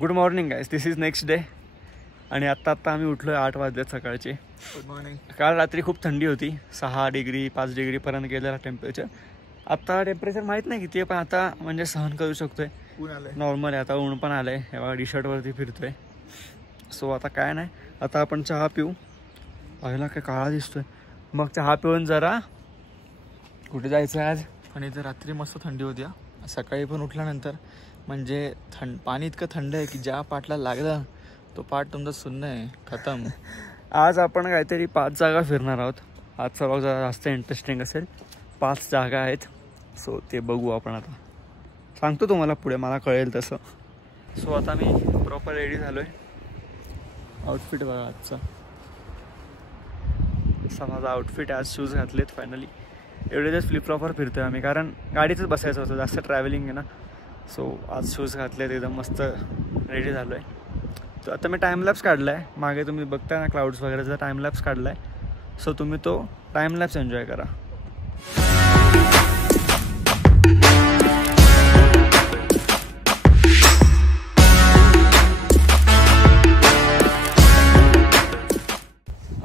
Good morning guys, this is next day. आणि आत्ता आम्ही उठलो आहे 8 वाजल्यात सकाळचे. Good morning. काल रात्री खूप थंडी होती, 6 डिग्री 5 डिग्रीपर्यंत गेलेला टेम्परेचर. आत्ता टेम्परेचर माहीत नाही किती आहे, पण आता म्हणजे सहन करू शकतो आहे. ऊन आलं आहे, नॉर्मल आहे. आता ऊन पण आलं आहे, हे बघा टी शर्टवरती फिरतो आहे. सो आता काय नाही, आता आपण चहा पिऊ. पहिला काय काळा दिसतोय. मग चहा पिऊन जरा कुठे जायचं आहे आज. आणि इथे रात्री मस्त थंडी होती. सकाळी पण उठल्यानंतर म्हणजे पाणी इतकं थंड आहे की ज्या पाटला लागला तो पाट तुमचा सुन्न आहे, खतम. आज आपण काहीतरी 5 जागा फिरणार आहोत. आजचा व्लॉग जरा जास्त इंटरेस्टिंग असेल. 5 जागा आहेत, सो ते बघू आपण. आता सांगतो तुम्हाला पुढे, मला कळेल तसं. सो आता मी प्रॉपर रेडी झालो आहे. आउटफिट बघा आजचा, असा माझा आउटफिट आहे. आज शूज घातलेत फायनली. एवढे दिवस फ्लिपफ्लॉपवर फिरतो आहे आम्ही, कारण गाडीतच बसायचं होतं, जास्त ट्रॅव्हलिंग आहे ना. सो आज शूज घातलेत, एकदम मस्त रेडी झालो आहे. तर आता मी टाईमलॅप्स काढला आहे. मागे तुम्ही बघताय ना क्लाउड्स वगैरेचा टाईमलॅप्स काढला आहे. सो तुम्ही तो टाईमलॅप्स एन्जॉय करा.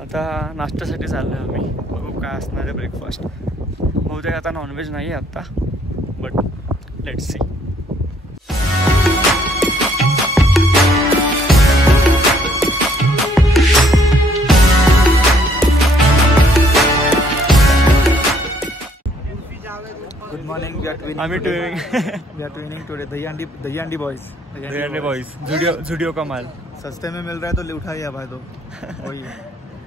आता नाश्त्यासाठी चाललो आहे आम्ही. बघू काय असणार आहे ब्रेकफास्ट. बहुतेक आता नॉनव्हेज नाही आहे आत्ता, but let's see. Good morning. आम्ही ट्विनिंग टुडे दही बॉयज. जुडिओ का माल सस्ते में मिल रहा है तो उठाइए भाई. तो वही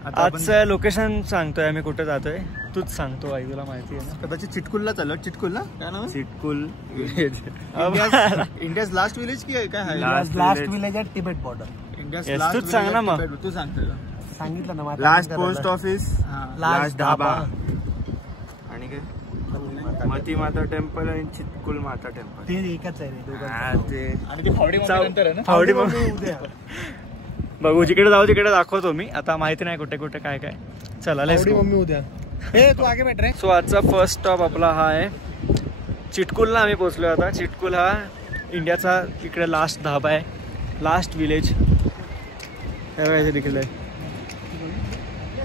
आजचं लोकेशन सांगतोय आम्ही, कुठे जातोय तूच सांगतो. आई तुला माहिती आहे ना. कदाचित चिटकुलला चाललो. चिटकुलला काय नाव? Chitkul village. India's last village की काय आहे? लास्ट विलेज आहे Tibet border. India's Yes, last तूच सांग ना मग. तू सांगतो. सांगितलं ना. Last post office, last dhaba आणि काय मती माता टेम्पल आणि चिटकुल माता टेम्पल. ते एकच आहे रे दोघं. आणि ती फावडी नंतर आहे ना. फावडी उद्या बघू, जिकडे जाऊ तिकडे दाखवतो मी. आता माहिती नाही कुठे कुठे काय काय. चला लेट्स गो. मम्मी उद्या हे तू आगे बैठ रे. सो आजचा फर्स्ट स्टॉप आपला हा आहे चिटकुलला. आम्ही पोहोचलो. आता चिटकुल हा इंडियाचा इकडे लास्ट धाबा आहे, लास्ट विलेज. हे लिहिलं आहे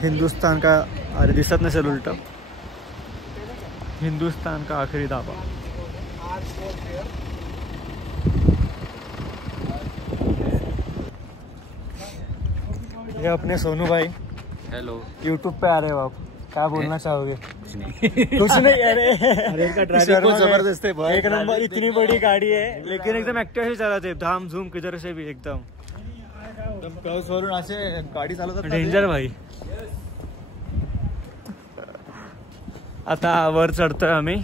हिंदुस्तान का, अरे दिसत नसेल उलट, हिंदुस्तान का आखिरी धाबा. ये अपने सोनू भाई. हेलो. यूट्यूब पे आ रहे हो आप, क्या बोलना चाहोगे? कुछ नहीं. अरे जबरदस्त है भाई. एक नंबर. इतनी बड़ी गाड़ी है लेकिन एकदम एक्टिव से चलाते, धाम झूम किधर से भी एकदम कर्व्स वरून असे गाडी चालवतात. डेंजर भाई. आता वर चढतोय आम्ही.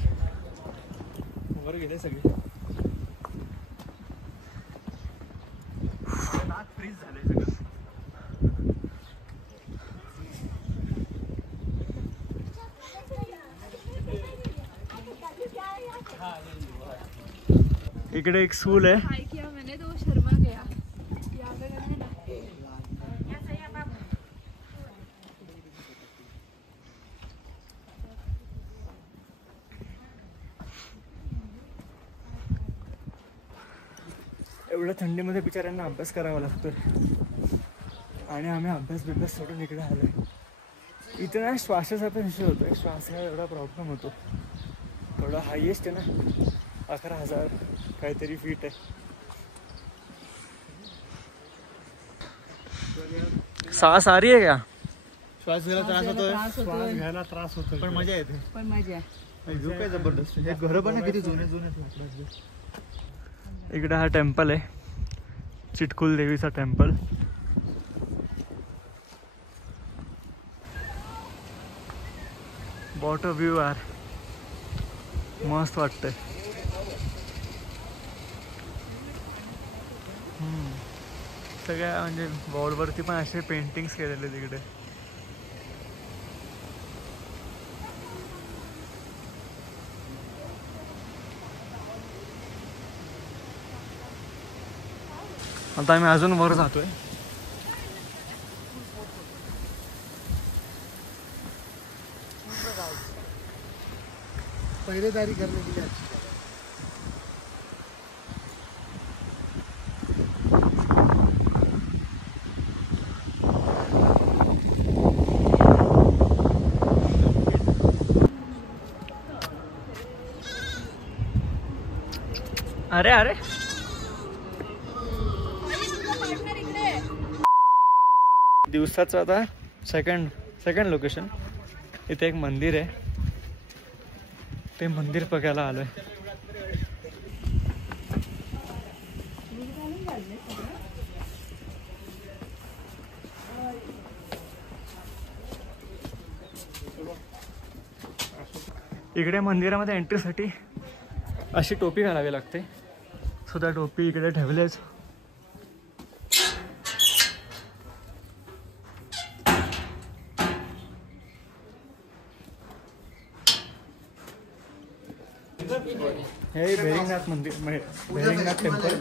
वर गेले सगळे. फ्रीज झालंय सगळं. इकडे एक स्कूल आहे. एवढ्या थंडीमध्ये बिचाऱ्यांना अभ्यास करावा लागतो आणि आम्ही अभ्यास सोडून इकडे आलोय. इथे ना श्वासाचा पण इश्यू होतो. श्वासाचा एवढा प्रॉब्लेम होतो. थोडा हायेस्ट आहे ना, 11,000 काहीतरी फीट आहे. सांस आ रही है क्या? श्वास घ्यायला त्रास होतोय. श्वास घ्यायला त्रास होतो, पण मजा येते. पण मजा. जो काय जबरदस्त. हे घर पण किती जुने. इकडे हा टेम्पल आहे, चिटकुल देवीचा टेम्पल. वॉट अ व्ह्यू यार, मस्त वाटतंय. सगळ्या म्हणजे वॉलवरती पण असे पेंटिंग्स केलेले तिकडे. आता आम्ही अजून वर जातोय. पहरेदारी करने के लिए अच्छी अरे अरे दिवसाचं आता सेकंड लोकेशन. इथे एक मंदिर आहे, ते मंदिर बघायला आलोय. इकडे मंदिरामध्ये एंट्रीसाठी अशी टोपी घालावी लागते. सुद्धा टोपी इकडे ठेवलेच. हे बेरिंगनाथ मंदिर, बेरिंगनाथ टेम्पल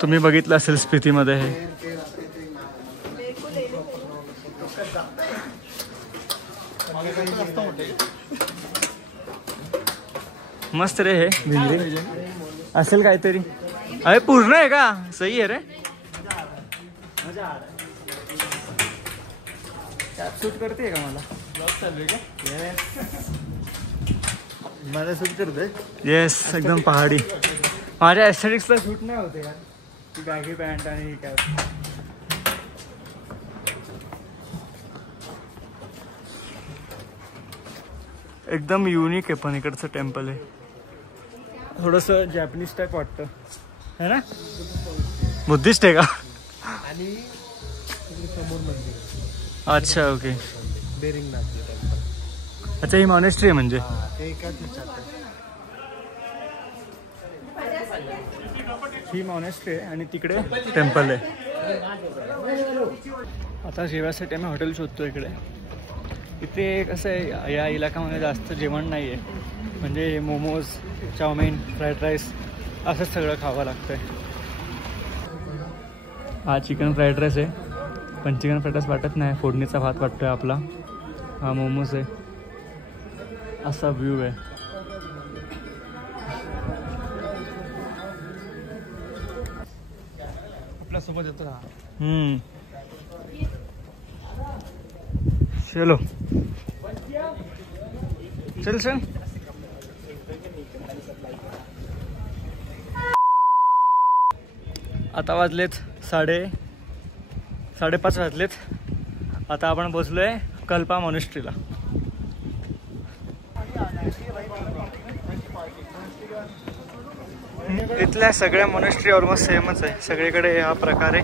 तुम्ही बघितलं असेल स्पितीमध्ये. हे मस्त रे, हे बिल्डिंग असेल काहीतरी. अरे पूर्ण आहे का? सही आहे रे. शूट करते का मला? मला शूट करते. येस, एकदम पहाडी. माझ्या एस्थेटिक्सला शूट नाही होते यार, ती बॅगी पॅन्ट आणि काय. एकदम युनिक आहे पण इकडचं टेम्पल आहे. थोडंसं जॅपनीज टाईप वाटतं है ना. बुद्धिस्ट आहे का? आणि समोर मंदिर. अच्छा ओके. बेरिंगनाथ टेम्पल. अच्छा ही मॉनेस्ट्री आहे म्हणजे. ते एकाच ह्याच्यात ही मॉनेस्ट्री आहे आणि तिकडे टेम्पल आहे. आता जेवायसाठी आम्ही हॉटेल शोधतो इकडे. इथे कसं आहे, या इलाक्यामध्ये जास्त जेवण नाही आहे. म्हणजे मोमोज, चाऊमिन, फ्राईड राईस असंच सगळं खावं लागतं आहे. हा चिकन फ्राईड राईस आहे, पण चिकन फ्राईड राईस वाटत नाही, फोडणीचा भात वाटतो आहे आपला. हा मोमोज आहे. असा व्ह्यू आहे. आपल्यासोबत येतो ना. चलो चल चल. आता वाजलेत 5:30 वाजलेत. आता आपण पोचलोय कल्पा मॉनेस्ट्रीला. इथल्या सगळ्या मॉनेस्ट्री ऑलमोस्ट सेमच आहे. सगळीकडे हा प्रकार आहे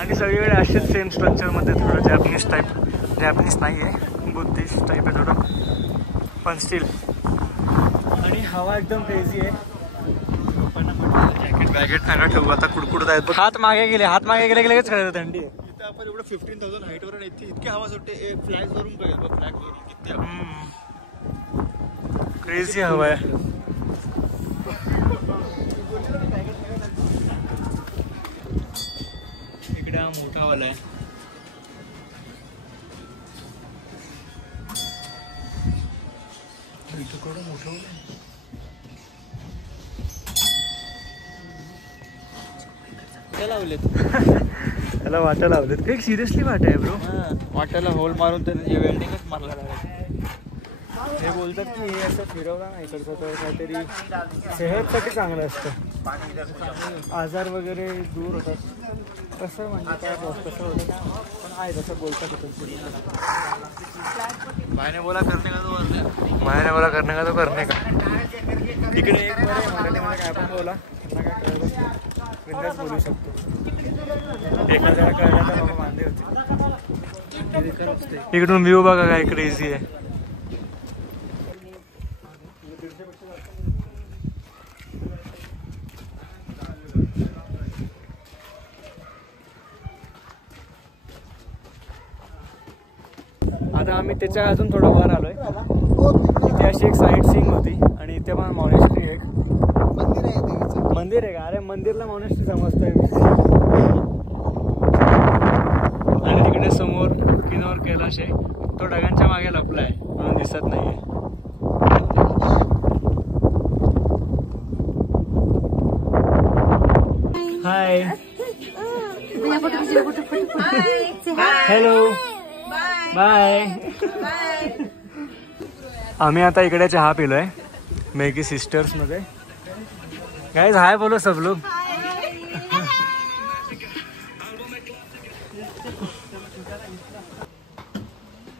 आणि सगळीकडे असेच सेम स्ट्रक्चरमध्ये. थोडं जॅपनीज टाईप, जॅपनीज नाही आहे, बुद्धिस्ट टाईप आहे थोडं, पण स्टील. आणि हवा एकदम क्रेझी आहे. जॅकेट बॅगेट नका ठेवू, आता कुडकुडत आहेत. हात मागे गेले लगेच कळलं थंडी आहे. इथं आपण एवढं 15,000 हाईटवर इतकी हवा सुटते. फ्लॅग वरून बघ, फ्लॅग वरून किती क्रेझी हवा आहे. इकडे हा मोठा वाला आहे. लावलेत त्याला वाटा लावलेत. एक सिरियसली वाटा आहे ब्रो. वाट्याला होल मारून तर वेल्डिंगच मारला लागेल. हे बोलतात की हे असं फिरवलं ना इकडचं तर काहीतरी सेहतसाठी चांगलं असतं, आजार वगैरे दूर होतात. कसं म्हणजे काय कसं होतं पण आहे तसं बोलतात. मायने बोला करणे का तो करणे का. तिकडे एक बरं आहे, मराठीमध्ये काय पण बोला, त्यांना काय कळलं बिंदास बोलू शकतो. एखाद्याला कळलं तर बाबा वांदे होते. इकडून व्ह्यू बघा काय क्रेझी आहे. आता आम्ही त्याच्या अजून थोडं वर आलोय. इथे अशी एक साईट सीइंग होती आणि इथे पण मॉनेस्ट्री एक मंदिर आहे का. अरे मंदिरला मॉनेस्ट्री समजतोय. आणि तिकडे समोर किनावर कैलाश आहे, तो ढगांच्या मागे लपलाय म्हणून दिसत नाहीये. Hi hello bye. आम्ही आता इकडे चहा पिलोय मैगी सिस्टर्स मध्ये गाइस हाय बोलो सब लोग.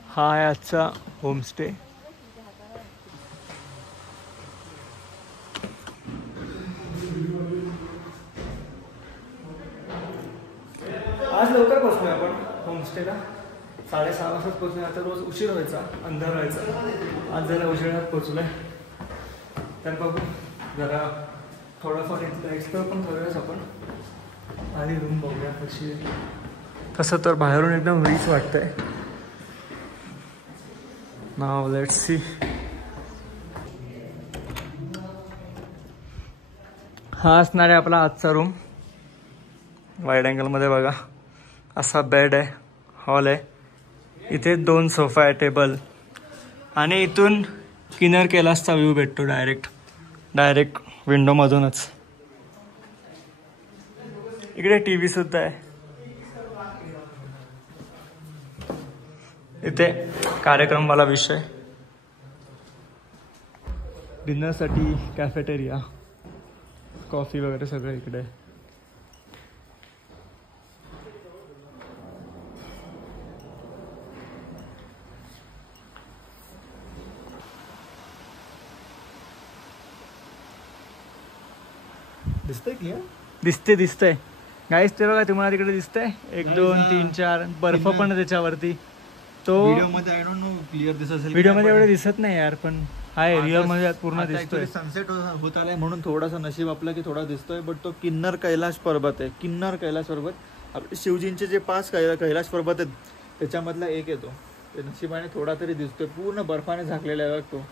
हा आहे आजचा होमस्टे. आज लवकर पोहोचलोय आपण होमस्टेला. 6:30 वाजताच पोहोचलोय. आता रोज उशीर व्हायचा, अंधार व्हायचा. आज जरा उशिरात पोहोचलोय. तर बघू जरा थोडंफार इथलं एक्सप्लोर पण करूयाच आपण आणि रूम बघूया कशी आहे. तसं तर बाहेरून एकदम रीच वाटतंय. Now let's see. हा असणार आहे आपला आजचा रूम. वाईड अँगलमध्ये बघा असा बेड आहे, हॉल आहे. इथे 2 सोफा आहे, टेबल आणि इथून किन्नर कैलासचा व्ह्यू भेटतो डायरेक्ट विंडोमधूनच. इकडे टीव्ही सुद्धा आहे. इथे कार्यक्रमवाला विषय. डिनरसाठी कॅफेटेरिया, कॉफी वगैरे सगळं इकडे आहे. दिसतंय गाईस. ते बघा तुम्हाला तिकडे दिसतंय 1 2 3 4 बर्फ पण आहे त्याच्यावरती. तो व्हिडिओमध्ये आय डोंट नो क्लिअर दिसत असेल. व्हिडिओमध्ये एवढे दिसत नाही यार, पण हाय रिअल मध्ये पूर्ण दिसतोय. सनसेट होत आलाय म्हणून थोडासा नशीब आपला की थोडा दिसतोय. बट तो किन्नर कैलाश पर्वत आहे. किन्नर कैलाश पर्वत आपले शिवजींचे जे 5 कैलाश पर्वत आहेत त्याच्यामधला एक येतो. ते नशिबाने थोडा तरी दिसतोय. पूर्ण बर्फाने झाकलेला आहे तो.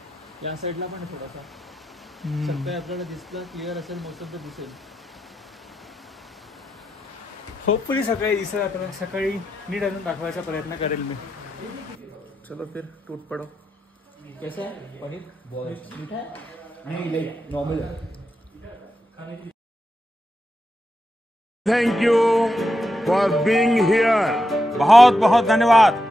या साईडला पण थोडासा सकाळी आपल्याला दिसलं क्लिअर असेल, मोसम तर दिसेल. होपफुली सकाळी दिसेल. आता सकाळी नीट अजून दाखवायचा प्रयत्न करेल मी. चलो फिर टूट पडो. कैसा है पनीर? बहुत मीठा है? नहीं लाइक नॉर्मल है. Thank you for being here. बहुत बहुत धन्यवाद.